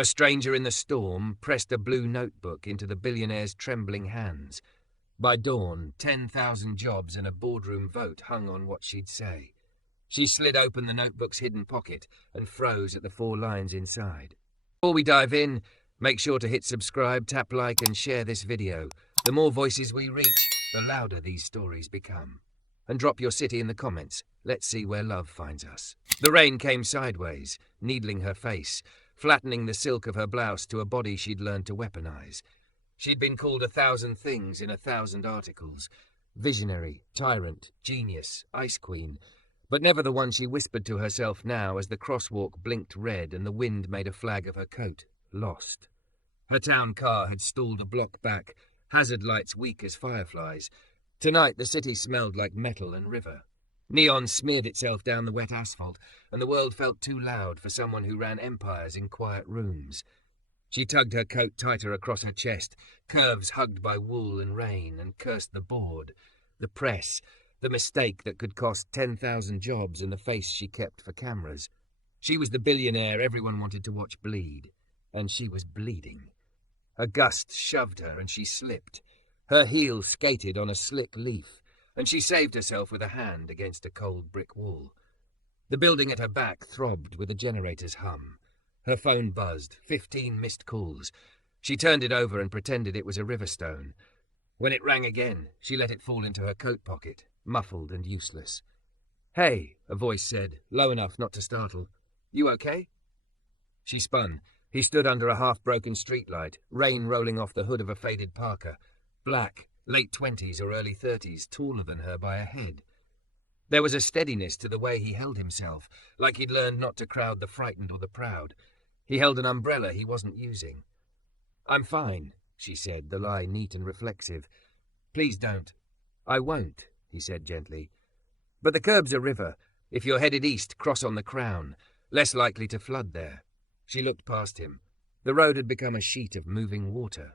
A stranger in the storm pressed a blue notebook into the billionaire's trembling hands. By dawn, 10,000 jobs and a boardroom vote hung on what she'd say. She slid open the notebook's hidden pocket and froze at the 4 lines inside. Before we dive in, make sure to hit subscribe, tap like and share this video. The more voices we reach, the louder these stories become. And drop your city in the comments. Let's see where love finds us. The rain came sideways, needling her face, flattening the silk of her blouse to a body she'd learned to weaponize. She'd been called 1,000 things in 1,000 articles. Visionary, tyrant, genius, ice queen. But never the one she whispered to herself now as the crosswalk blinked red and the wind made a flag of her coat. Lost. Her town car had stalled a block back, hazard lights weak as fireflies. Tonight the city smelled like metal and river. Neon smeared itself down the wet asphalt, and the world felt too loud for someone who ran empires in quiet rooms. She tugged her coat tighter across her chest, curves hugged by wool and rain, and cursed the board, the press, the mistake that could cost 10,000 jobs and the face she kept for cameras. She was the billionaire everyone wanted to watch bleed, and she was bleeding. A gust shoved her and she slipped. Her heel skated on a slick leaf, and she saved herself with a hand against a cold brick wall. The building at her back throbbed with a generator's hum. Her phone buzzed, 15 missed calls. She turned it over and pretended it was a riverstone. When it rang again, she let it fall into her coat pocket, muffled and useless. "Hey," a voice said, low enough not to startle. "You okay?" She spun. He stood under a half-broken streetlight, rain rolling off the hood of a faded parka. Black, late 20s or early 30s, taller than her by a head. There was a steadiness to the way he held himself, like he'd learned not to crowd the frightened or the proud. He held an umbrella he wasn't using. "I'm fine," she said, the lie neat and reflexive. "Please don't." "I won't," he said gently. "But the curb's a river. If you're headed east, cross on the Crown. Less likely to flood there." She looked past him. The road had become a sheet of moving water.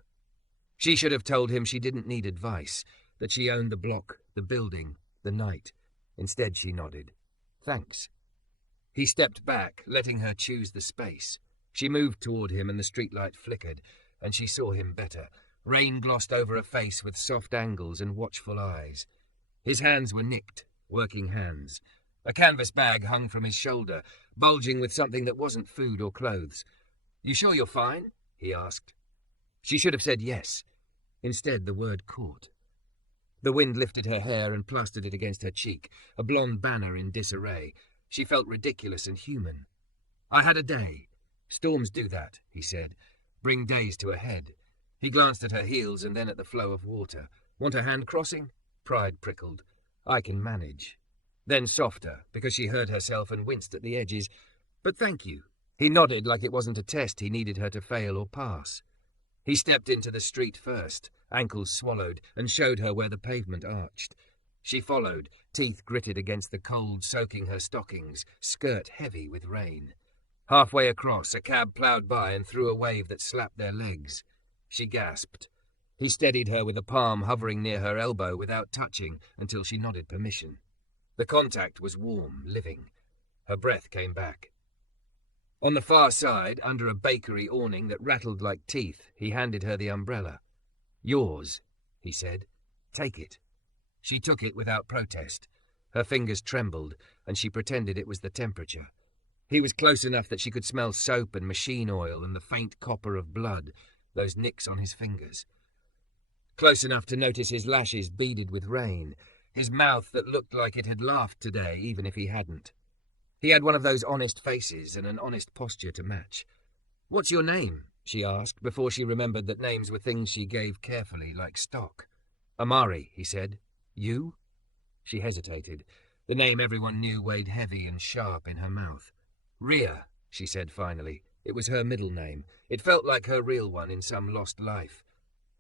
She should have told him she didn't need advice, that she owned the block, the building, the night. Instead she nodded. "Thanks." He stepped back, letting her choose the space. She moved toward him and the streetlight flickered, and she saw him better. Rain glossed over a face with soft angles and watchful eyes. His hands were nicked, working hands. A canvas bag hung from his shoulder, bulging with something that wasn't food or clothes. "You sure you're fine?" he asked. She should have said yes. Instead, the word caught. The wind lifted her hair and plastered it against her cheek, a blonde banner in disarray. She felt ridiculous and human. "I had a day. Storms do that," he said. "Bring days to a head." He glanced at her heels and then at the flow of water. "Want a hand crossing?" Pride prickled. "I can manage." Then softer, because she heard herself and winced at the edges. "But thank you." He nodded like it wasn't a test he needed her to fail or pass. He stepped into the street first, ankles swallowed, and showed her where the pavement arched. She followed, teeth gritted against the cold, soaking her stockings, skirt heavy with rain. Halfway across, a cab ploughed by and threw a wave that slapped their legs. She gasped. He steadied her with a palm hovering near her elbow without touching until she nodded permission. The contact was warm, living. Her breath came back. On the far side, under a bakery awning that rattled like teeth, he handed her the umbrella. "Yours," he said. "Take it." She took it without protest. Her fingers trembled, and she pretended it was the temperature. He was close enough that she could smell soap and machine oil and the faint copper of blood, those nicks on his fingers. Close enough to notice his lashes beaded with rain, his mouth that looked like it had laughed today, even if he hadn't. He had one of those honest faces and an honest posture to match. "What's your name?" she asked, before she remembered that names were things she gave carefully, like stock. "Amari," he said. "You?" She hesitated. The name everyone knew weighed heavy and sharp in her mouth. "Rhea," she said finally. It was her middle name. It felt like her real one in some lost life.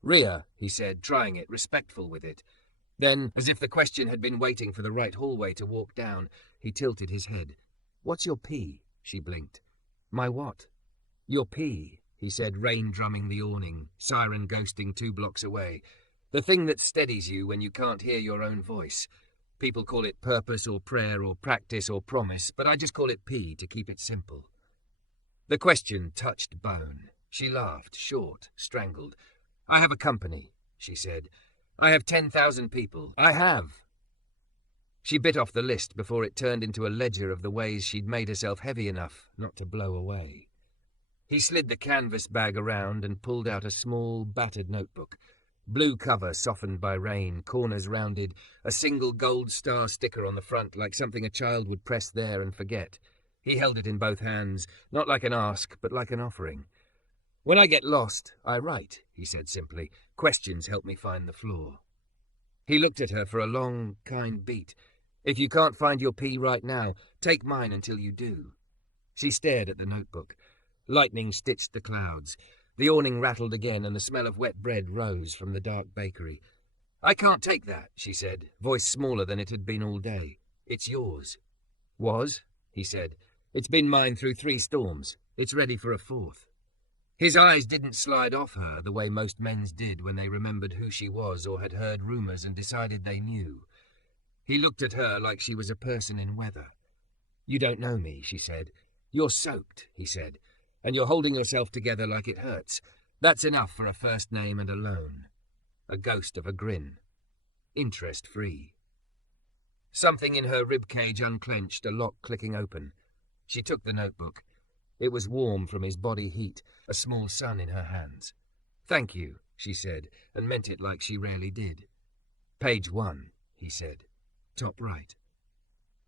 "Rhea," he said, trying it, respectful with it. Then, as if the question had been waiting for the right hallway to walk down, he tilted his head. "What's your P?" she blinked. "My what?" "Your P," he said, rain drumming the awning, siren ghosting 2 blocks away. "The thing that steadies you when you can't hear your own voice. People call it purpose or prayer or practice or promise, but I just call it P to keep it simple." The question touched bone. She laughed, short, strangled. "I have a company," she said. "I have 10,000 people. I have." She bit off the list before it turned into a ledger of the ways she'd made herself heavy enough not to blow away. He slid the canvas bag around and pulled out a small, battered notebook. Blue cover softened by rain, corners rounded, a single gold star sticker on the front like something a child would press there and forget. He held it in both hands, not like an ask, but like an offering. "When I get lost, I write," he said simply. "Questions help me find the flaw." He looked at her for a long, kind beat. "If you can't find your P right now, take mine until you do." She stared at the notebook. Lightning stitched the clouds. The awning rattled again, and the smell of wet bread rose from the dark bakery. "I can't take that," she said, voice smaller than it had been all day. "It's yours." "Was?" he said. "It's been mine through 3 storms. It's ready for a 4th. His eyes didn't slide off her the way most men's did when they remembered who she was or had heard rumours and decided they knew. He looked at her like she was a person in weather. "You don't know me," she said. "You're soaked," he said, "and you're holding yourself together like it hurts. That's enough for a first name and a loan." A ghost of a grin. Interest-free. Something in her ribcage unclenched, a lock clicking open. She took the notebook. It was warm from his body heat, a small sun in her hands. "Thank you," she said, and meant it like she rarely did. "Page 1, he said. "Top right."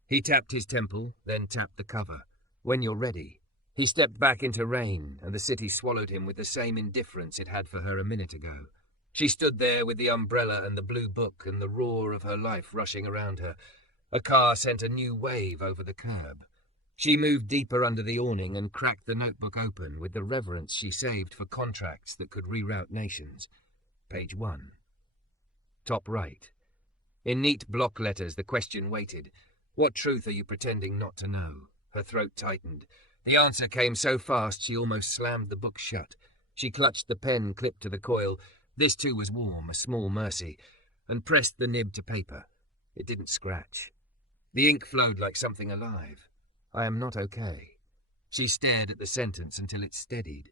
He tapped his temple, then tapped the cover. "When you're ready." He stepped back into rain, and the city swallowed him with the same indifference it had for her a minute ago. She stood there with the umbrella and the blue book and the roar of her life rushing around her. A car sent a new wave over the curb. She moved deeper under the awning and cracked the notebook open with the reverence she saved for contracts that could reroute nations. Page 1. Top right. In neat block letters, the question waited. "What truth are you pretending not to know?" Her throat tightened. The answer came so fast she almost slammed the book shut. She clutched the pen clipped to the coil. This too was warm, a small mercy, and pressed the nib to paper. It didn't scratch. The ink flowed like something alive. "I am not okay." She stared at the sentence until it steadied.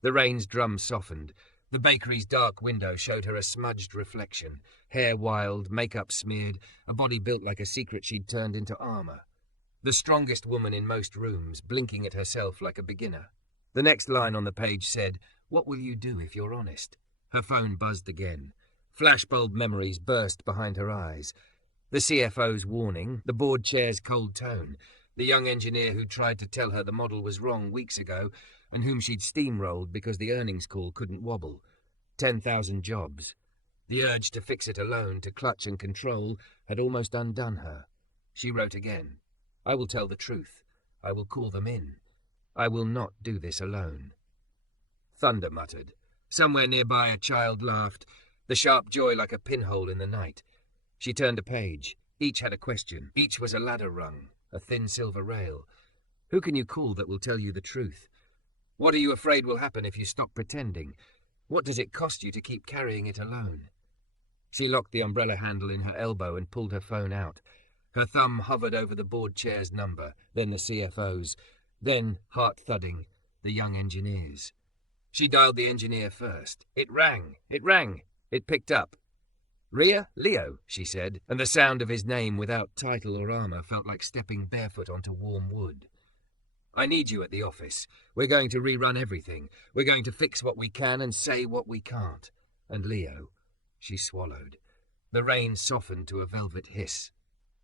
The rain's drum softened. The bakery's dark window showed her a smudged reflection, hair wild, makeup smeared, a body built like a secret she'd turned into armor. The strongest woman in most rooms, blinking at herself like a beginner. The next line on the page said, "What will you do if you're honest?" Her phone buzzed again. Flashbulb memories burst behind her eyes. The CFO's warning, the board chair's cold tone, the young engineer who tried to tell her the model was wrong weeks ago and whom she'd steamrolled because the earnings call couldn't wobble. 10,000 jobs. The urge to fix it alone, to clutch and control, had almost undone her. She wrote again. "I will tell the truth. I will call them in. I will not do this alone." Thunder muttered. Somewhere nearby a child laughed, the sharp joy like a pinhole in the night. She turned a page. Each had a question. Each was a ladder rung, a thin silver rail. Who can you call that will tell you the truth? What are you afraid will happen if you stop pretending? What does it cost you to keep carrying it alone? She locked the umbrella handle in her elbow and pulled her phone out. Her thumb hovered over the board chair's number, then the CFO's, then, heart-thudding, the young engineer's. She dialed the engineer first. It rang. It picked up. "Rhea? Leo," she said, and the sound of his name without title or armor felt like stepping barefoot onto warm wood. "I need you at the office. We're going to rerun everything. We're going to fix what we can and say what we can't." And Leo. She swallowed. The rain softened to a velvet hiss.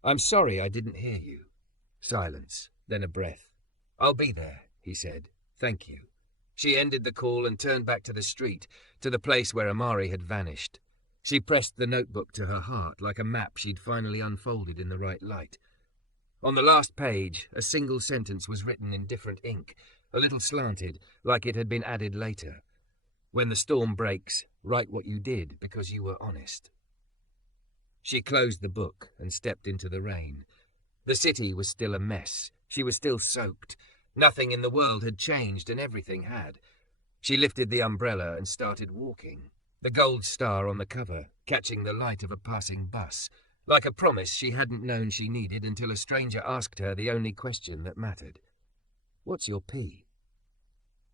"I'm sorry I didn't hear you." Silence, then a breath. "I'll be there," he said. "Thank you." She ended the call and turned back to the street, to the place where Amari had vanished. She pressed the notebook to her heart like a map she'd finally unfolded in the right light. On the last page, a single sentence was written in different ink, a little slanted, like it had been added later. "When the storm breaks, write what you did because you were honest." She closed the book and stepped into the rain. The city was still a mess. She was still soaked. Nothing in the world had changed, and everything had. She lifted the umbrella and started walking. The gold star on the cover, catching the light of a passing bus, like a promise she hadn't known she needed until a stranger asked her the only question that mattered. "What's your P?"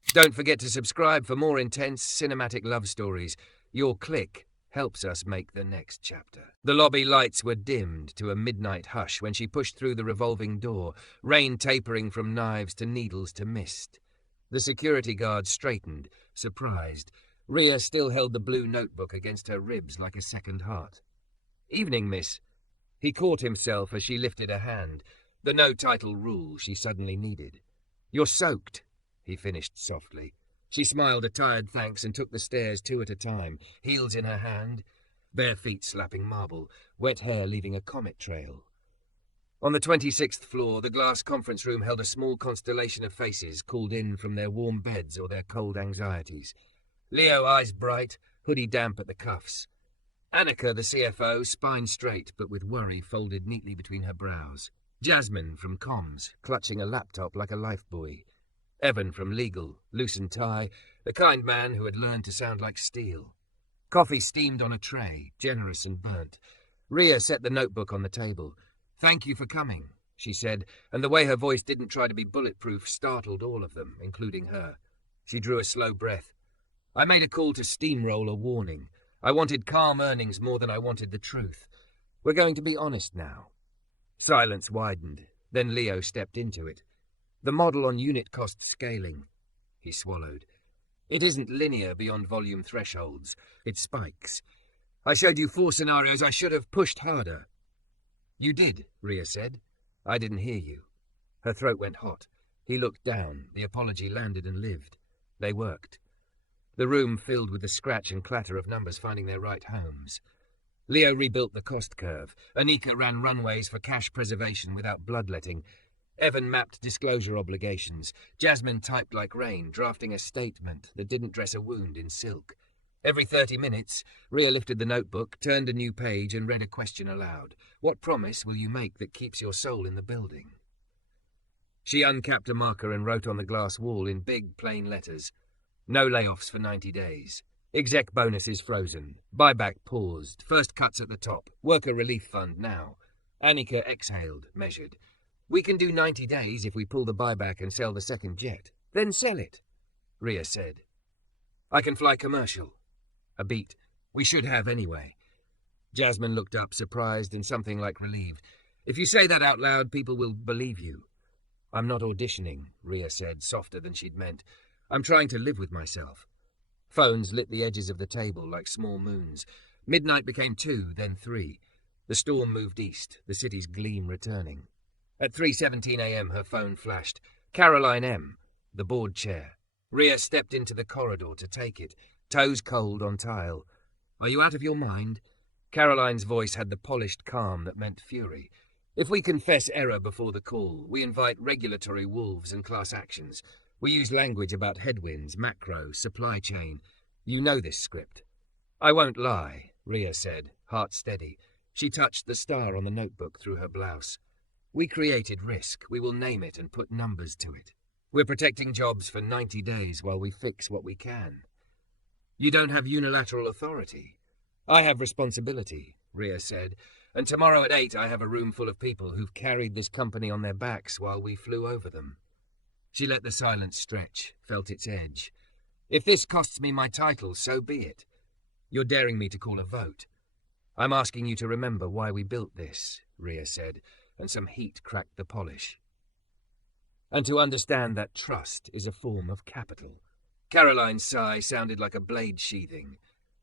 Don't forget to subscribe for more intense cinematic love stories. Your click helps us make the next chapter. The lobby lights were dimmed to a midnight hush when she pushed through the revolving door, rain tapering from knives to needles to mist. The security guard straightened, surprised. Rhea still held the blue notebook against her ribs like a second heart. "Evening, miss." He caught himself as she lifted a hand, the no-title rule she suddenly needed. "You're soaked," he finished softly. She smiled a tired thanks and took the stairs 2 at a time, heels in her hand, bare feet slapping marble, wet hair leaving a comet trail. On the 26th floor, the glass conference room held a small constellation of faces called in from their warm beds or their cold anxieties. Leo, eyes bright, hoodie damp at the cuffs. Annika, the CFO, spine straight but with worry folded neatly between her brows. Jasmine from comms, clutching a laptop like a lifebuoy. Evan from legal, loosened tie, the kind man who had learned to sound like steel. Coffee steamed on a tray, generous and burnt. Rhea set the notebook on the table. "Thank you for coming," she said, and the way her voice didn't try to be bulletproof startled all of them, including her. She drew a slow breath. "I made a call to steamroll a warning. I wanted calm earnings more than I wanted the truth. We're going to be honest now." Silence widened. Then Leo stepped into it. "The model on unit cost scaling." He swallowed. "It isn't linear beyond volume thresholds. It spikes. I showed you 4 scenarios. I should have pushed harder." "You did," Rhea said. "I didn't hear you." Her throat went hot. He looked down. The apology landed and lived. They worked. The room filled with the scratch and clatter of numbers finding their right homes. Leo rebuilt the cost curve. Anika ran runways for cash preservation without bloodletting. Evan mapped disclosure obligations. Jasmine typed like rain, drafting a statement that didn't dress a wound in silk. Every 30 minutes, Rhea lifted the notebook, turned a new page, and read a question aloud. "What promise will you make that keeps your soul in the building?" She uncapped a marker and wrote on the glass wall in big, plain letters. "No layoffs for 90 days. Exec bonuses frozen. Buyback paused. First cuts at the top. Worker relief fund now." Annika exhaled, measured. "We can do 90 days if we pull the buyback and sell the second jet. Then sell it," Rhea said. "I can fly commercial." A beat. "We should have anyway." Jasmine looked up, surprised and something like relieved. "If you say that out loud, people will believe you." "I'm not auditioning," Rhea said, softer than she'd meant. "I'm trying to live with myself." Phones lit the edges of the table like small moons. Midnight became 2, then 3. The storm moved east, the city's gleam returning. At 3:17 a.m. her phone flashed. Caroline M., the board chair. Rhea stepped into the corridor to take it, toes cold on tile. "Are you out of your mind?" Caroline's voice had the polished calm that meant fury. "If we confess error before the call, we invite regulatory wolves and class actions. We use language about headwinds, macro, supply chain. You know this script." "I won't lie," Rhea said, heart steady. She touched the star on the notebook through her blouse. "We created risk. We will name it and put numbers to it. We're protecting jobs for 90 days while we fix what we can." "You don't have unilateral authority." "I have responsibility," Rhea said. "And tomorrow at 8 I have a room full of people who've carried this company on their backs while we flew over them." She let the silence stretch, felt its edge. "If this costs me my title, so be it. You're daring me to call a vote. I'm asking you to remember why we built this," Rhea said, and some heat cracked the polish. "And to understand that trust is a form of capital." Caroline's sigh sounded like a blade sheathing.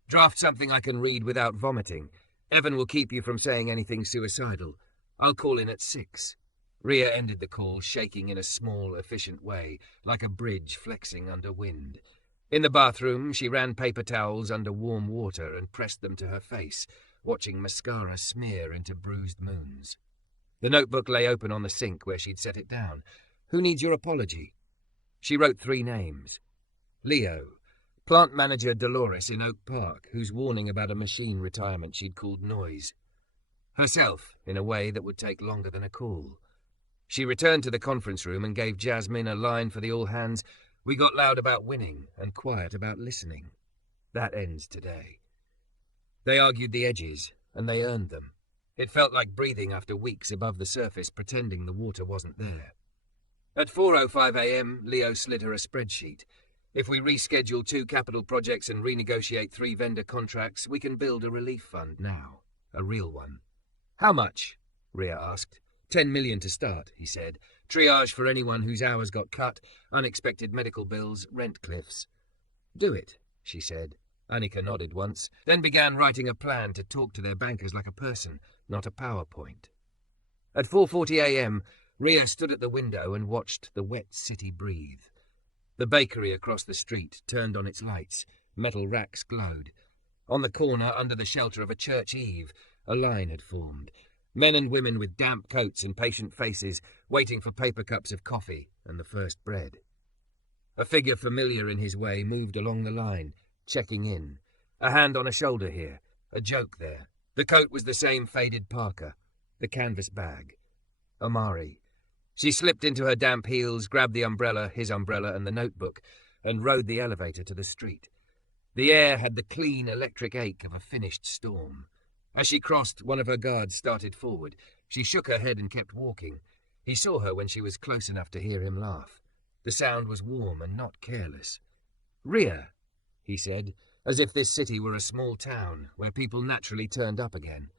"Draft something I can read without vomiting. Evan will keep you from saying anything suicidal. I'll call in at 6. Rhea ended the call, shaking in a small, efficient way, like a bridge flexing under wind. In the bathroom, she ran paper towels under warm water and pressed them to her face, watching mascara smear into bruised moons. The notebook lay open on the sink where she'd set it down. "Who needs your apology?" She wrote 3 names. Leo, plant manager Dolores in Oak Park, whose warning about a machine retirement she'd called noise. Herself, in a way that would take longer than a call. She returned to the conference room and gave Jasmine a line for the all-hands. "We got loud about winning and quiet about listening. That ends today." They argued the edges, and they earned them. It felt like breathing after weeks above the surface, pretending the water wasn't there. At 4:05 a.m., Leo slid her a spreadsheet. If we reschedule 2 capital projects and renegotiate 3 vendor contracts, we can build a relief fund now. A real one. How much? Rhea asked. 10 million to start, he said. Triage for anyone whose hours got cut, unexpected medical bills, rent cliffs. Do it, she said. Annika nodded once, then began writing a plan to talk to their bankers like a person, not a PowerPoint. At 4:40 a.m., Rhea stood at the window and watched the wet city breathe. The bakery across the street turned on its lights. Metal racks glowed. On the corner, under the shelter of a church eave, a line had formed. Men and women with damp coats and patient faces, waiting for paper cups of coffee and the first bread. A figure familiar in his way moved along the line, checking in. A hand on a shoulder here, a joke there. The coat was the same faded parka, the canvas bag. Amari. She slipped into her damp heels, grabbed the umbrella, his umbrella, and the notebook, and rode the elevator to the street. The air had the clean electric ache of a finished storm. As she crossed, one of her guards started forward. She shook her head and kept walking. He saw her when she was close enough to hear him laugh. The sound was warm and not careless. Rhea, he said, as if this city were a small town where people naturally turned up again.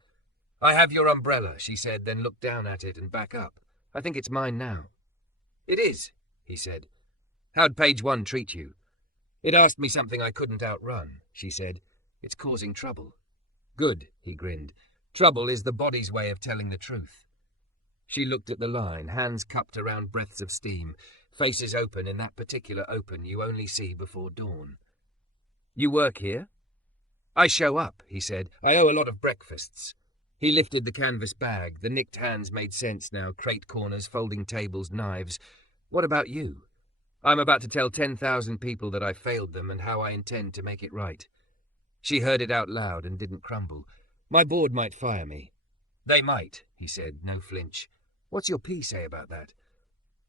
I have your umbrella, she said, then looked down at it and back up. I think it's mine now. It is, he said. How'd page 1 treat you? It asked me something I couldn't outrun, she said. It's causing trouble. Good, he grinned. Trouble is the body's way of telling the truth. She looked at the line, hands cupped around breaths of steam, faces open in that particular open you only see before dawn. You work here? I show up, he said. I owe a lot of breakfasts. He lifted the canvas bag. The nicked hands made sense now, crate corners, folding tables, knives. What about you? I'm about to tell 10,000 people that I failed them and how I intend to make it right. She heard it out loud and didn't crumble. My board might fire me. They might, he said, no flinch. What's your P say about that?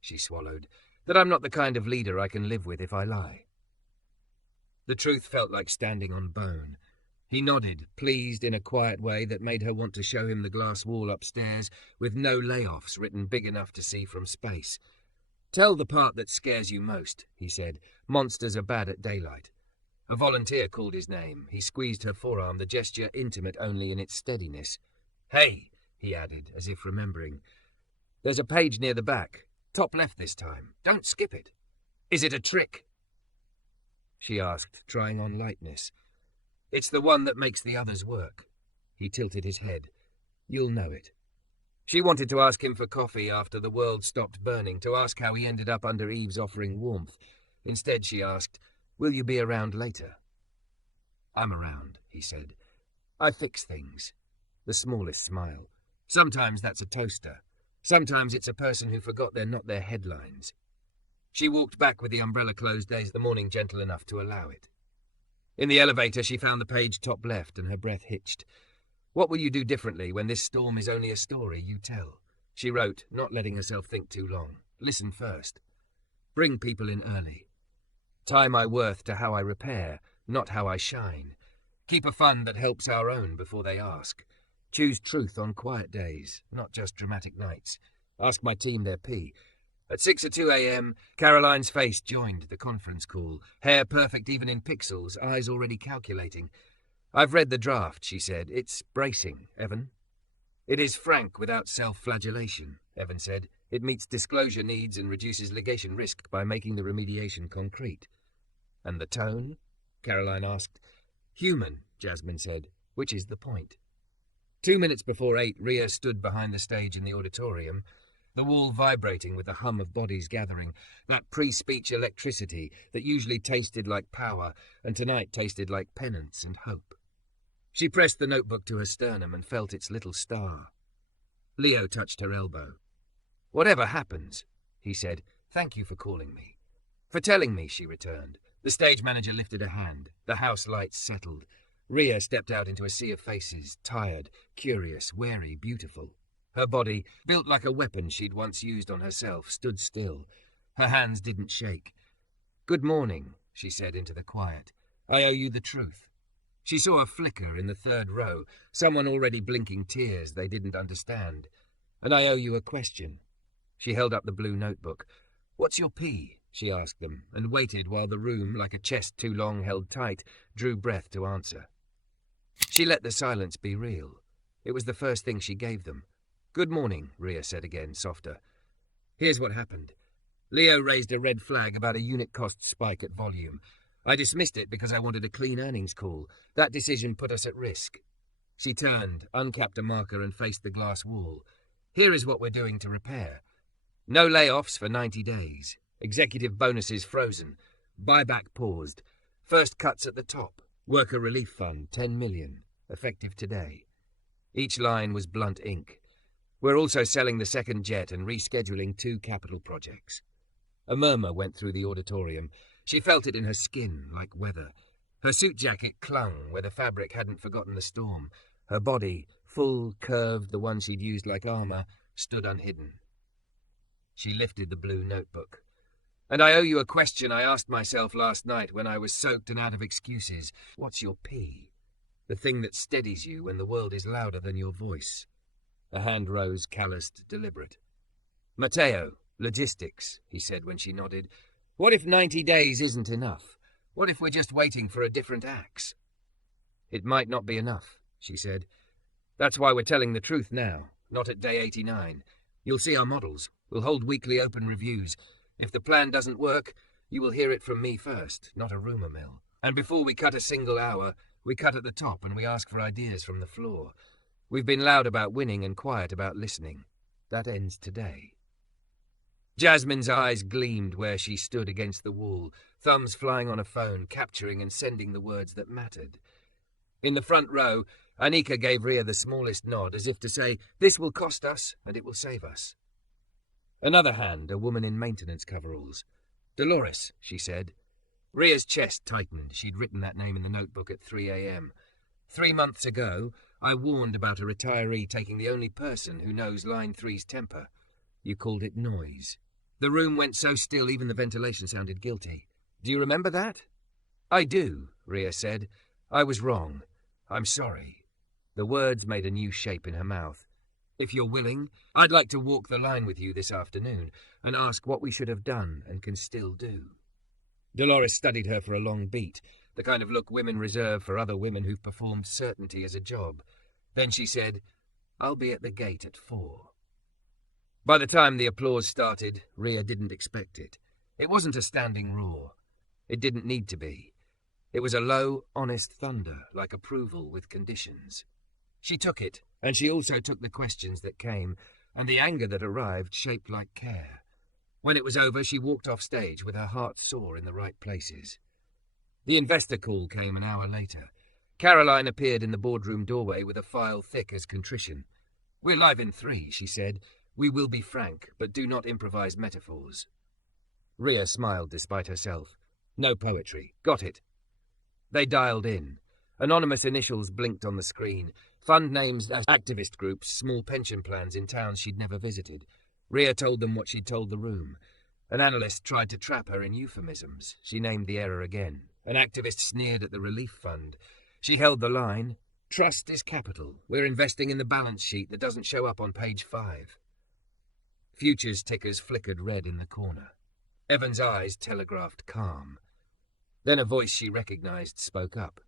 She swallowed. That I'm not the kind of leader I can live with if I lie. The truth felt like standing on bone. He nodded, pleased in a quiet way that made her want to show him the glass wall upstairs with no layoffs written big enough to see from space. Tell the part that scares you most, he said. Monsters are bad at daylight. A volunteer called his name. He squeezed her forearm, the gesture intimate only in its steadiness. Hey, he added, as if remembering. There's a page near the back. Top left this time. Don't skip it. Is it a trick? She asked, trying on lightness. It's the one that makes the others work. He tilted his head. You'll know it. She wanted to ask him for coffee after the world stopped burning, to ask how he ended up under Eve's offering warmth. Instead, she asked, Will you be around later? I'm around, he said. I fix things. The smallest smile. Sometimes that's a toaster. Sometimes it's a person who forgot they're not their headlines. She walked back with the umbrella closed, days the morning gentle enough to allow it. In the elevator, she found the page top left and her breath hitched. What will you do differently when this storm is only a story you tell? She wrote, not letting herself think too long. Listen first. Bring people in early. Tie my worth to how I repair, not how I shine. Keep a fund that helps our own before they ask. Choose truth on quiet days, not just dramatic nights. Ask my team their P. At 6:02 a.m., Caroline's face joined the conference call. Hair perfect even in pixels, eyes already calculating. I've read the draft, she said. It's bracing, Evan. It is frank without self-flagellation, Evan said. It meets disclosure needs and reduces litigation risk by making the remediation concrete. And the tone? Caroline asked. Human, Jasmine said, which is the point. 2 minutes before 8, Rhea stood behind the stage in the auditorium, the wall vibrating with the hum of bodies gathering, that pre-speech electricity that usually tasted like power and tonight tasted like penance and hope. She pressed the notebook to her sternum and felt its little star. Leo touched her elbow. Whatever happens, he said, thank you for calling me. For telling me, she returned. The stage manager lifted a hand. The house lights settled. Rhea stepped out into a sea of faces, tired, curious, wary, beautiful. Her body, built like a weapon she'd once used on herself, stood still. Her hands didn't shake. Good morning, she said into the quiet. I owe you the truth. She saw a flicker in the third row, someone already blinking tears they didn't understand. And I owe you a question. She held up the blue notebook. What's your P? she asked them, and waited while the room, like a chest too long held tight, drew breath to answer. She let the silence be real. It was the first thing she gave them. "Good morning," Rhea said again, softer. "Here's what happened. Leo raised a red flag about a unit cost spike at volume. I dismissed it because I wanted a clean earnings call. That decision put us at risk." She turned, uncapped a marker, and faced the glass wall. "Here is what we're doing to repair. No layoffs for 90 days. Executive bonuses frozen. Buyback paused. First cuts at the top. Worker relief fund, 10 million. Effective today." Each line was blunt ink. "We're also selling the second jet and rescheduling 2 capital projects." A murmur went through the auditorium. She felt it in her skin, like weather. Her suit jacket clung where the fabric hadn't forgotten the storm. Her body, full, curved, the one she'd used like armor, stood unhidden. She lifted the blue notebook. "And I owe you a question I asked myself last night when I was soaked and out of excuses. What's your P? The thing that steadies you when the world is louder than your voice." A hand rose, calloused, deliberate. "Matteo, logistics," he said when she nodded. "What if 90 days isn't enough? What if we're just waiting for a different axe?" "It might not be enough," she said. "That's why we're telling the truth now, not at day 89. You'll see our models. We'll hold weekly open reviews. If the plan doesn't work, you will hear it from me first, not a rumor mill. And before we cut a single hour, we cut at the top and we ask for ideas from the floor. We've been loud about winning and quiet about listening. That ends today." Jasmine's eyes gleamed where she stood against the wall, thumbs flying on a phone, capturing and sending the words that mattered. In the front row, Anika gave Rhea the smallest nod, as if to say, "This will cost us, and it will save us." Another hand, a woman in maintenance coveralls. "Dolores," she said. Rhea's chest tightened. She'd written that name in the notebook at 3 a.m. 3 months ago, I warned about a retiree taking the only person who knows Line 3's temper. You called it noise. The room went so still even the ventilation sounded guilty. Do you remember that? "I do," Rhea said. "I was wrong. I'm sorry." The words made a new shape in her mouth. "If you're willing, I'd like to walk the line with you this afternoon and ask what we should have done and can still do." Dolores studied her for a long beat, the kind of look women reserve for other women who've performed certainty as a job. Then she said, "I'll be at the gate at 4. By the time the applause started, Rhea didn't expect it. It wasn't a standing roar. It didn't need to be. It was a low, honest thunder, like approval with conditions. She took it, and she also took the questions that came, and the anger that arrived shaped like care. When it was over, she walked off stage with her heart sore in the right places. The investor call came an hour later. Caroline appeared in the boardroom doorway with a file thick as contrition. "We're live in 3, she said. "We will be frank, but do not improvise metaphors." Rhea smiled despite herself. "No poetry. Got it." They dialed in. Anonymous initials blinked on the screen. Fund names as activist groups, small pension plans in towns she'd never visited. Rhea told them what she'd told the room. An analyst tried to trap her in euphemisms. She named the error again. An activist sneered at the relief fund. She held the line. "Trust is capital. We're investing in the balance sheet that doesn't show up on page 5. Futures tickers flickered red in the corner. Evan's eyes telegraphed calm. Then a voice she recognized spoke up.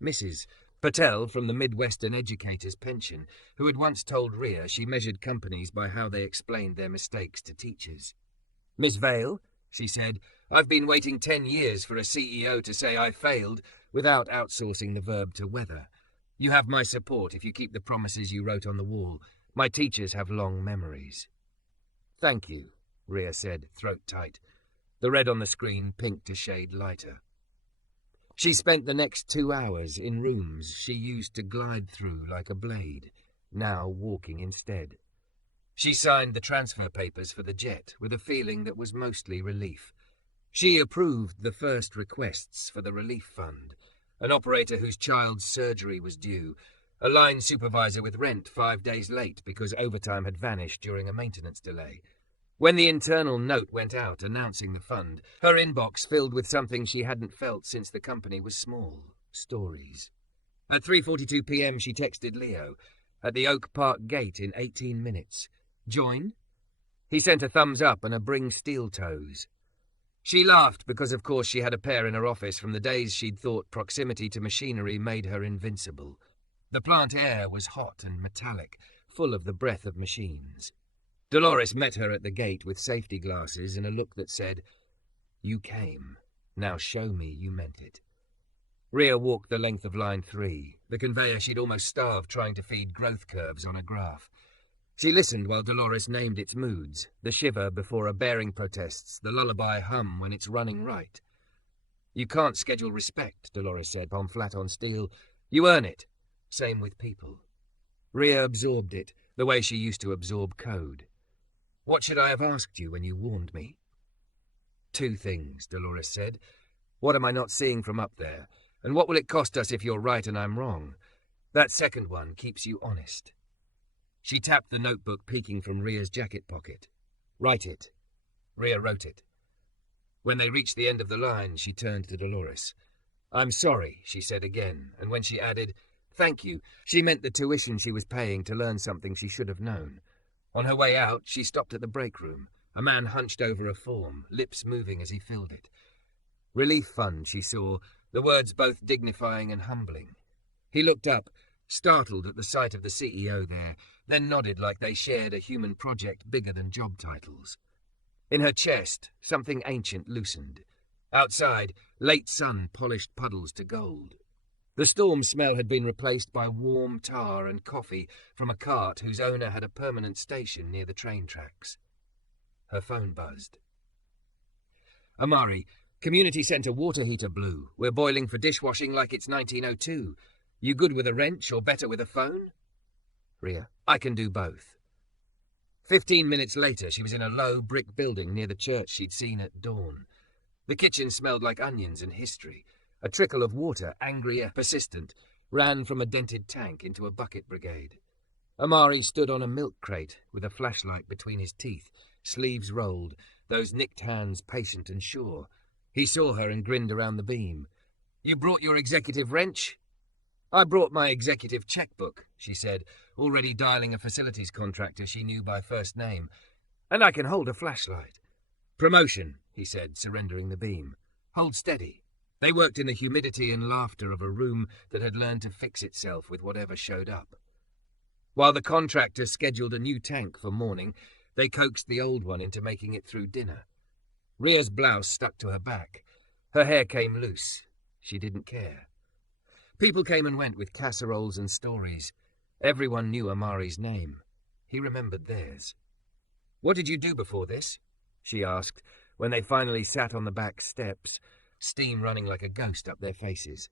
Mrs. Patel from the Midwestern Educators' Pension, who had once told Rhea she measured companies by how they explained their mistakes to teachers. "Miss Vale," she said, "I've been waiting 10 years for a CEO to say I failed without outsourcing the verb to weather. You have my support if you keep the promises you wrote on the wall. My teachers have long memories." "Thank you," Rhea said, throat tight. The red on the screen pinked a shade lighter. She spent the next 2 hours in rooms she used to glide through like a blade, now walking instead. She signed the transfer papers for the jet with a feeling that was mostly relief. She approved the first requests for the relief fund, an operator whose child's surgery was due, a line supervisor with rent 5 days late because overtime had vanished during a maintenance delay. When the internal note went out announcing the fund, her inbox filled with something she hadn't felt since the company was small. Stories. At 3:42 p.m. she texted Leo, at the Oak Park gate in 18 minutes. "Join?" He sent a thumbs up and a bring steel toes. She laughed because, of course, she had a pair in her office from the days she'd thought proximity to machinery made her invincible. The plant air was hot and metallic, full of the breath of machines. Dolores met her at the gate with safety glasses and a look that said, "You came. Now show me you meant it." Rhea walked the length of line 3, the conveyor she'd almost starved trying to feed growth curves on a graph. She listened while Dolores named its moods, the shiver before a bearing protests, the lullaby hum when it's running right. "You can't schedule respect," Dolores said, palm flat on steel. "You earn it. Same with people." Rhea absorbed it, the way she used to absorb code. "What should I have asked you when you warned me?" "Two things," Dolores said. "What am I not seeing from up there? And what will it cost us if you're right and I'm wrong? That second one keeps you honest." She tapped the notebook peeking from Rhea's jacket pocket. "Write it." Rhea wrote it. When they reached the end of the line, she turned to Dolores. "I'm sorry," she said again, and when she added, "Thank you," she meant the tuition she was paying to learn something she should have known. On her way out, she stopped at the break room. A man hunched over a form, lips moving as he filled it. Relief Fund, she saw, the words both dignifying and humbling. He looked up, startled at the sight of the CEO there, then nodded like they shared a human project bigger than job titles. In her chest, something ancient loosened. Outside, late sun polished puddles to gold. The storm smell had been replaced by warm tar and coffee from a cart whose owner had a permanent station near the train tracks. Her phone buzzed. "Amari, community centre water heater blew. We're boiling for dishwashing like it's 1902. You good with a wrench or better with a phone?" "Rhea, I can do both." 15 minutes later, she was in a low brick building near the church she'd seen at dawn. The kitchen smelled like onions and history. A trickle of water, angry yet persistent, ran from a dented tank into a bucket brigade. Amari stood on a milk crate with a flashlight between his teeth, sleeves rolled, those nicked hands patient and sure. He saw her and grinned around the beam. "You brought your executive wrench?" "I brought my executive checkbook," she said, already dialing a facilities contractor she knew by first name. "And I can hold a flashlight." "Promotion," he said, surrendering the beam. "Hold steady." They worked in the humidity and laughter of a room that had learned to fix itself with whatever showed up. While the contractor scheduled a new tank for morning, they coaxed the old one into making it through dinner. Rhea's blouse stuck to her back. Her hair came loose. She didn't care. People came and went with casseroles and stories. Everyone knew Amari's name. He remembered theirs. "What did you do before this?" she asked, when they finally sat on the back steps, steam running like a ghost up their faces.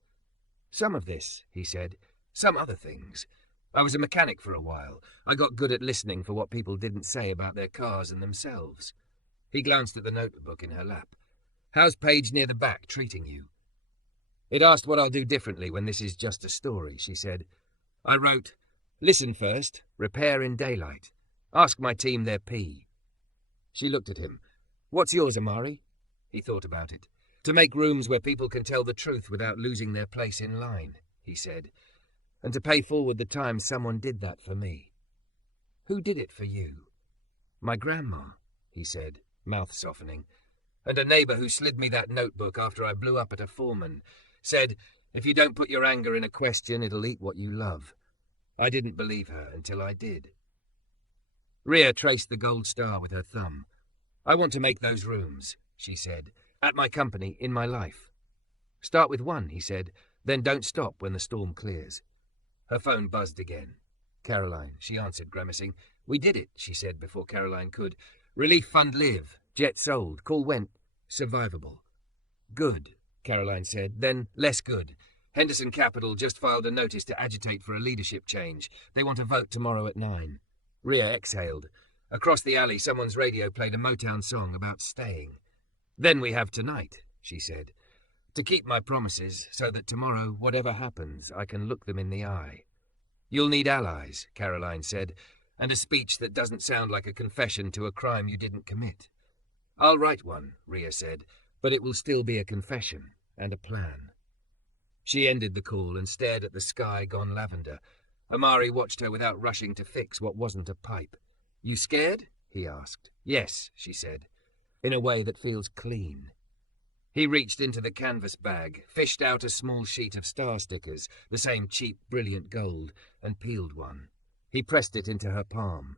"Some of this," he said. "Some other things. I was a mechanic for a while. I got good at listening for what people didn't say about their cars and themselves." He glanced at the notebook in her lap. "How's Paige near the back treating you?" "It asked what I'll do differently when this is just a story," she said. "I wrote, 'Listen first, repair in daylight. Ask my team their P.'" She looked at him. "What's yours, Amari?" He thought about it. "To make rooms where people can tell the truth without losing their place in line," he said. "And to pay forward the time someone did that for me." "Who did it for you?" "My grandma," he said, mouth softening. "And a neighbour who slid me that notebook after I blew up at a foreman. Said, 'If you don't put your anger in a question, it'll eat what you love.' I didn't believe her until I did." Rhea traced the gold star with her thumb. "I want to make those rooms," she said. "At my company, in my life." "Start with one," he said. "Then don't stop when the storm clears." Her phone buzzed again. "Caroline," she answered, grimacing. "We did it," she said before Caroline could. "Relief Fund live. Jet sold. Call went. Survivable." "Good," Caroline said. "Then less good. Henderson Capital just filed a notice to agitate for a leadership change. They want a vote tomorrow at 9. Rhea exhaled. Across the alley, someone's radio played a Motown song about staying. "Then we have tonight," she said. "To keep my promises, so that tomorrow, whatever happens, I can look them in the eye." "You'll need allies," Caroline said, "and a speech that doesn't sound like a confession to a crime you didn't commit." "I'll write one," Rhea said, "but it will still be a confession and a plan." She ended the call and stared at the sky gone lavender. Amari watched her without rushing to fix what wasn't a pipe. "You scared?" he asked. "Yes," she said. "In a way that feels clean." He reached into the canvas bag, fished out a small sheet of star stickers, the same cheap, brilliant gold, and peeled one. He pressed it into her palm.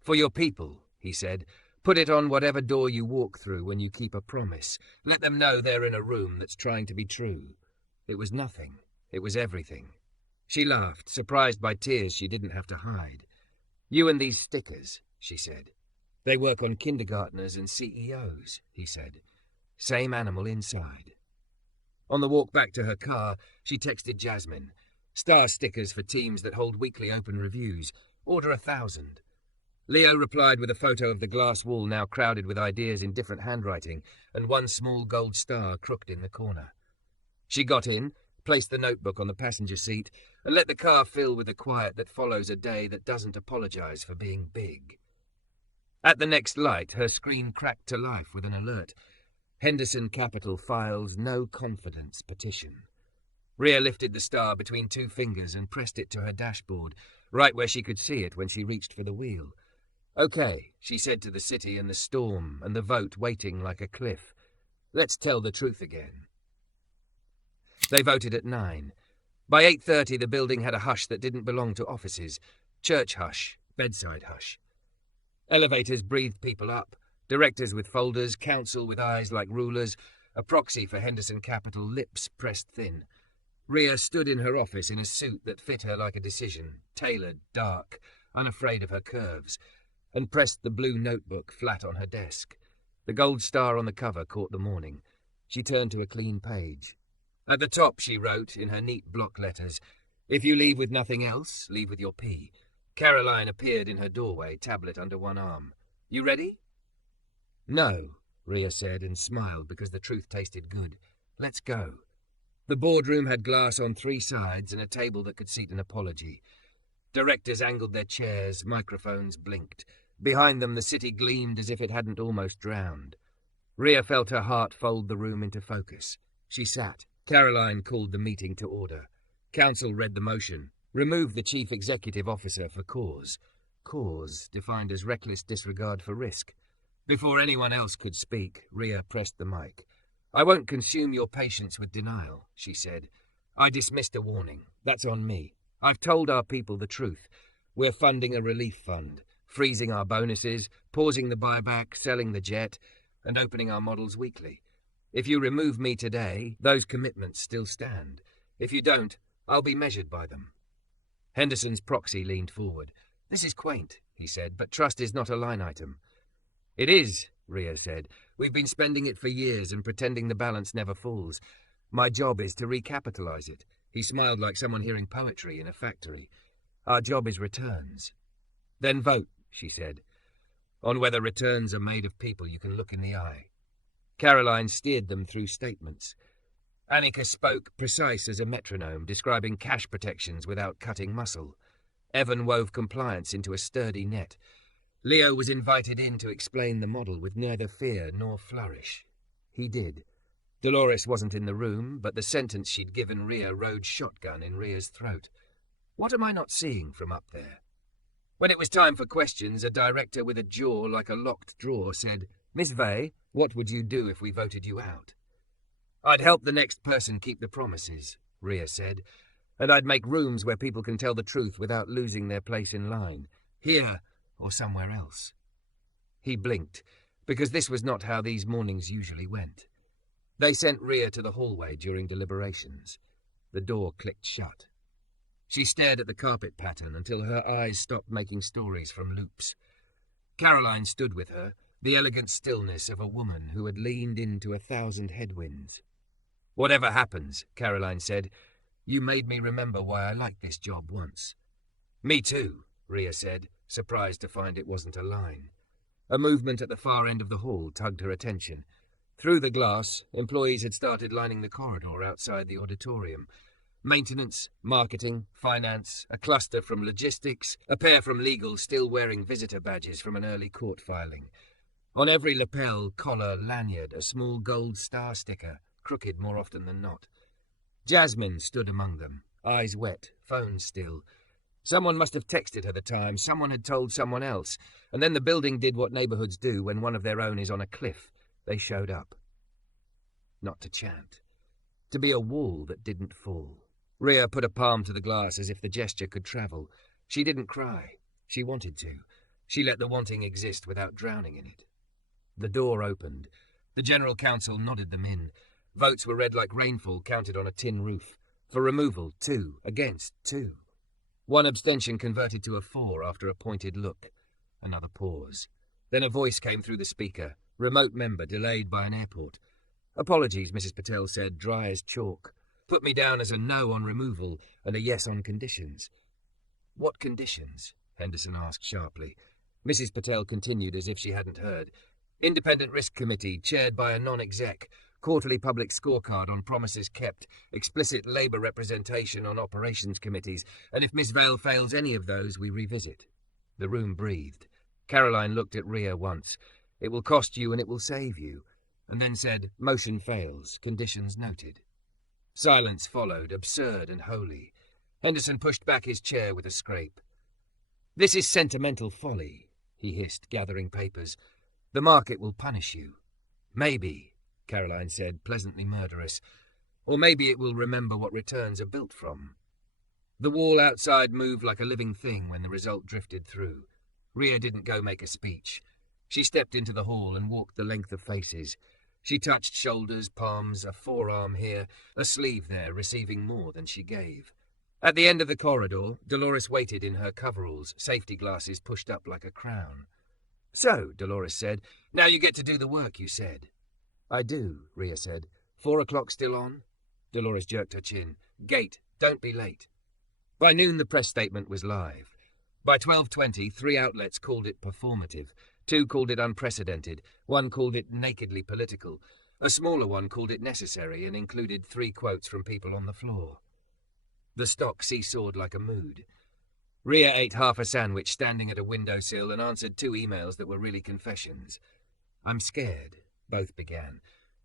"For your people," he said. "Put it on whatever door you walk through when you keep a promise. Let them know they're in a room that's trying to be true." It was nothing. It was everything. She laughed, surprised by tears she didn't have to hide. "You and these stickers," she said. "They work on kindergartners and CEOs," he said. "Same animal inside." On the walk back to her car, she texted Jasmine. "Star stickers for teams that hold weekly open reviews. Order 1,000. Leo replied with a photo of the glass wall now crowded with ideas in different handwriting and one small gold star crooked in the corner. She got in, placed the notebook on the passenger seat, and let the car fill with the quiet that follows a day that doesn't apologize for being big. At the next light, her screen cracked to life with an alert. Henderson Capital files no confidence petition. Rhea lifted the star between two fingers and pressed it to her dashboard, right where she could see it when she reached for the wheel. "Okay," she said to the city and the storm and the vote waiting like a cliff. "Let's tell the truth again." They voted at 9. By 8:30 the building had a hush that didn't belong to offices. Church hush, bedside hush. Elevators breathed people up. Directors with folders, counsel with eyes like rulers, a proxy for Henderson Capital, lips pressed thin. Rhea stood in her office in a suit that fit her like a decision, tailored, dark, unafraid of her curves, and pressed the blue notebook flat on her desk. The gold star on the cover caught the morning. She turned to a clean page. At the top she wrote, in her neat block letters, "If you leave with nothing else, leave with your P." Caroline appeared in her doorway, tablet under one arm. "You ready?" "No," Rhea said and smiled because the truth tasted good. "Let's go." The boardroom had glass on 3 sides and a table that could seat an apology. Directors angled their chairs, microphones blinked. Behind them the city gleamed as if it hadn't almost drowned. Rhea felt her heart fold the room into focus. She sat. Caroline called the meeting to order. Council read the motion. Remove the chief executive officer for cause. Cause defined as reckless disregard for risk. Before anyone else could speak, Rhea pressed the mic. "I won't consume your patience with denial," she said. "I dismissed a warning. That's on me. I've told our people the truth. We're funding a relief fund, freezing our bonuses, pausing the buyback, selling the jet, and opening our models weekly. If you remove me today, those commitments still stand. If you don't, I'll be measured by them." Henderson's proxy leaned forward. "This is quaint," he said, "but trust is not a line item." "It is," Rhea said. "We've been spending it for years and pretending the balance never falls. My job is to recapitalize it." He smiled like someone hearing poetry in a factory. "Our job is returns." "Then vote," she said, "on whether returns are made of people you can look in the eye." Caroline steered them through statements. Annika spoke, precise as a metronome, describing cash protections without cutting muscle. Evan wove compliance into a sturdy net. Leo was invited in to explain the model with neither fear nor flourish. He did. Dolores wasn't in the room, but the sentence she'd given Rhea rode shotgun in Rhea's throat. What am I not seeing from up there? When it was time for questions, a director with a jaw like a locked drawer said, "Miss Vale, what would you do if we voted you out?" "I'd help the next person keep the promises," Rhea said, "and I'd make rooms where people can tell the truth without losing their place in line. Here or somewhere else." He blinked, because this was not how these mornings usually went. They sent Rhea to the hallway during deliberations. The door clicked shut. She stared at the carpet pattern until her eyes stopped making stories from loops. Caroline stood with her, the elegant stillness of a woman who had leaned into 1,000 headwinds. "Whatever happens," Caroline said, "you made me remember why I liked this job once." "Me too," Rhea said, surprised to find it wasn't a line. A movement at the far end of the hall tugged her attention. Through the glass, employees had started lining the corridor outside the auditorium. Maintenance, marketing, finance, a cluster from logistics, a pair from legal still wearing visitor badges from an early court filing. On every lapel, collar, lanyard, a small gold star sticker, crooked more often than not. Jasmine stood among them, eyes wet, phone still. Someone must have texted her the time, someone had told someone else, and then the building did what neighborhoods do when one of their own is on a cliff. They showed up. not to chant. To be a wall that didn't fall. Rhea put a palm to the glass as if the gesture could travel. She didn't cry. She wanted to. She let the wanting exist without drowning in it. The door opened. The General Council nodded them in. Votes were read like rainfall counted on a tin roof. For removal, 2. Against, 2. One abstention converted to a 4 after a pointed look. Another pause. Then a voice came through the speaker. Remote member delayed by an airport. "Apologies," Mrs. Patel said, dry as chalk. "Put me down as a no on removal and a yes on conditions." "What conditions?" Henderson asked sharply. Mrs. Patel continued as if she hadn't heard. "Independent Risk Committee, chaired by a non-exec. Quarterly public scorecard on promises kept. Explicit labour representation on operations committees. And if Miss Vale fails any of those, we revisit." The room breathed. Caroline looked at Rhea once. "It will cost you and it will save you." And then said, "Motion fails. Conditions noted." Silence followed, absurd and holy. Henderson pushed back his chair with a scrape. "This is sentimental folly," he hissed, gathering papers. "The market will punish you." "Maybe," Caroline said, pleasantly murderous. "Or maybe it will remember what returns are built from." The wall outside moved like a living thing when the result drifted through. Rhea didn't go make a speech. She stepped into the hall and walked the length of faces. She touched shoulders, palms, a forearm here, a sleeve there, receiving more than she gave. At the end of the corridor, Dolores waited in her coveralls, safety glasses pushed up like a crown. "So," Dolores said, "now you get to do the work you said." "I do," Rhea said. 4 o'clock still on?" Dolores jerked her chin. "Gate, don't be late." By noon the press statement was live. By 12:20, 3 outlets called it performative. 2 called it unprecedented. 1 called it nakedly political. A smaller one called it necessary and included 3 quotes from people on the floor. The stock seesawed like a mood. Rhea ate half a sandwich standing at a windowsill and answered 2 emails that were really confessions. "I'm scared," both began.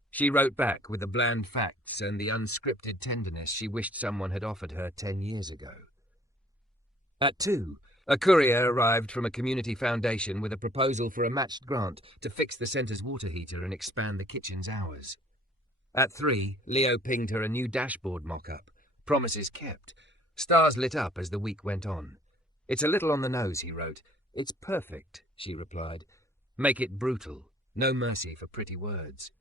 She wrote back with the bland facts and the unscripted tenderness she wished someone had offered her 10 years ago. At 2, a courier arrived from a community foundation with a proposal for a matched grant to fix the centre's water heater and expand the kitchen's hours. At 3, Leo pinged her a new dashboard mock-up. Promises kept. Stars lit up as the week went on. "It's a little on the nose," he wrote. "It's perfect," she replied. "Make it brutal. No mercy for pretty words."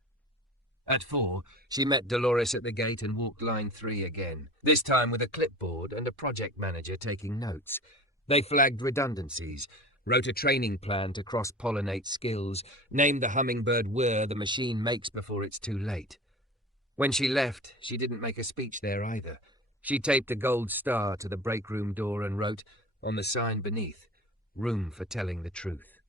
At 4, she met Dolores at the gate and walked line 3 again, this time with a clipboard and a project manager taking notes. They flagged redundancies, wrote a training plan to cross-pollinate skills, named the hummingbird whir the machine makes before it's too late. When she left, she didn't make a speech there either. She taped a gold star to the break room door and wrote, on the sign beneath, "Room for telling the truth."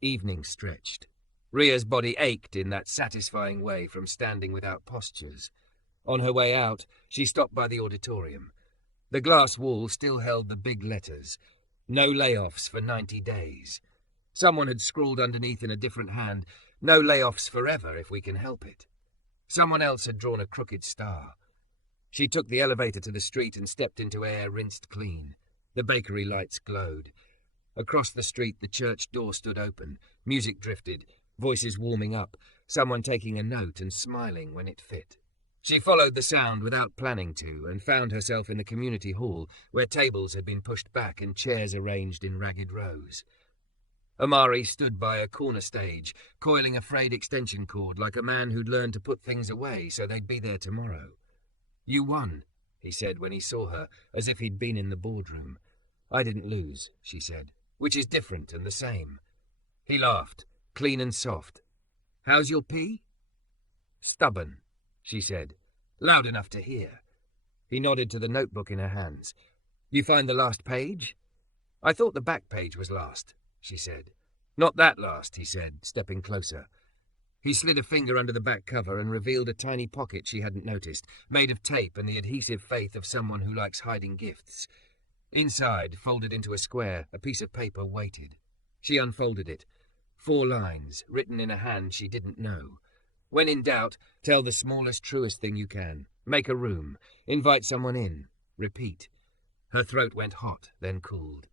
Evening stretched. Rhea's body ached in that satisfying way from standing without postures. On her way out, she stopped by the auditorium. The glass wall still held the big letters, "No layoffs for 90 days." Someone had scrawled underneath in a different hand, "No layoffs forever if we can help it." Someone else had drawn a crooked star. She took the elevator to the street and stepped into air rinsed clean. The bakery lights glowed. Across the street, the church door stood open. Music drifted, voices warming up, someone taking a note and smiling when it fit. She followed the sound without planning to and found herself in the community hall, where tables had been pushed back and chairs arranged in ragged rows. Amari stood by a corner stage, coiling a frayed extension cord like a man who'd learned to put things away so they'd be there tomorrow. "You won," he said when he saw her, as if he'd been in the boardroom. "I didn't lose," she said, "which is different and the same." He laughed, clean and soft. "How's your pee?" "Stubborn," she said, loud enough to hear. He nodded to the notebook in her hands. "You find the last page?" "I thought the back page was last," she said. "Not that last," he said, stepping closer. He slid a finger under the back cover and revealed a tiny pocket she hadn't noticed, made of tape and the adhesive faith of someone who likes hiding gifts. Inside, folded into a square, a piece of paper waited. She unfolded it. 4 lines, written in a hand she didn't know. "When in doubt, tell the smallest, truest thing you can. Make a room. Invite someone in. Repeat." Her throat went hot, then cooled.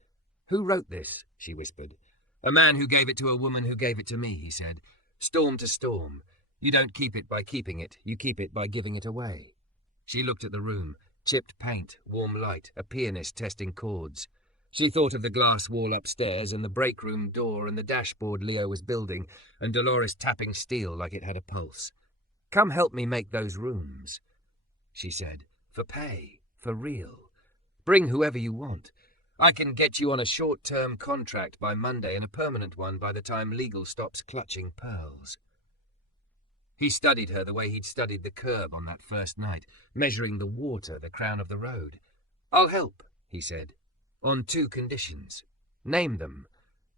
"Who wrote this?" she whispered. "A man who gave it to a woman who gave it to me," he said. "Storm to storm. You don't keep it by keeping it, you keep it by giving it away. She looked at the room. Chipped paint, warm light, a pianist testing chords. She thought of the glass wall upstairs and the break room door and the dashboard Leo was building and Dolores tapping steel like it had a pulse. "Come help me make those rooms," she said, "for pay, for real. Bring whoever you want. I can get you on a short-term contract by Monday and a permanent one by the time legal stops clutching pearls." He studied her the way he'd studied the curb on that first night, measuring the water, the crown of the road. "I'll help," he said, "on 2 conditions. Name them."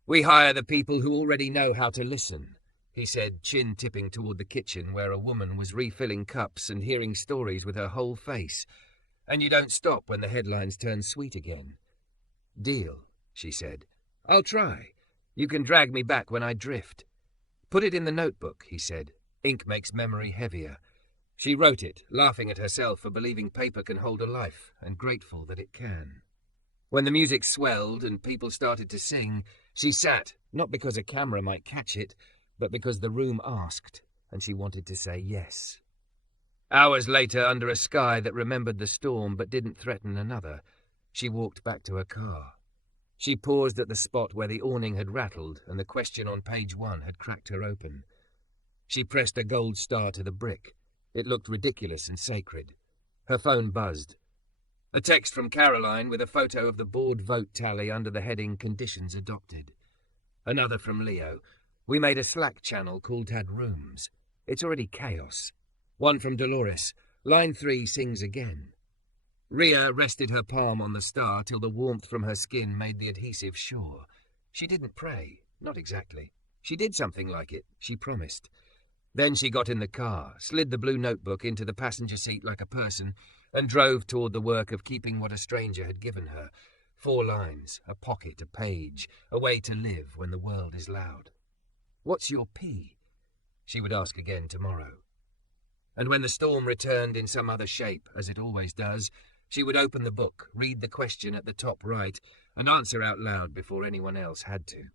"We hire the people who already know how to listen," he said, chin tipping toward the kitchen where a woman was refilling cups and hearing stories with her whole face. "And you don't stop when the headlines turn sweet again." "Deal," she said. "I'll try. You can drag me back when I drift." "Put it in the notebook," he said. "Ink makes memory heavier." She wrote it, laughing at herself for believing paper can hold a life, and grateful that it can. When the music swelled and people started to sing, she sat, not because a camera might catch it, but because the room asked, and she wanted to say yes. Hours later, under a sky that remembered the storm but didn't threaten another, she walked back to her car. She paused at the spot where the awning had rattled and the question on page 1 had cracked her open. She pressed a gold star to the brick. It looked ridiculous and sacred. Her phone buzzed. A text from Caroline with a photo of the board vote tally under the heading Conditions Adopted. Another from Leo. "We made a Slack channel called Had Rooms. It's already chaos." One from Dolores. "Line 3 sings again." Rhea rested her palm on the star till the warmth from her skin made the adhesive sure. She didn't pray. Not exactly. She did something like it, she promised. Then she got in the car, slid the blue notebook into the passenger seat like a person, and drove toward the work of keeping what a stranger had given her. 4 lines, a pocket, a page, a way to live when the world is loud. "What's your P?" she would ask again tomorrow. And when the storm returned in some other shape, as it always does, she would open the book, read the question at the top right, and answer out loud before anyone else had to.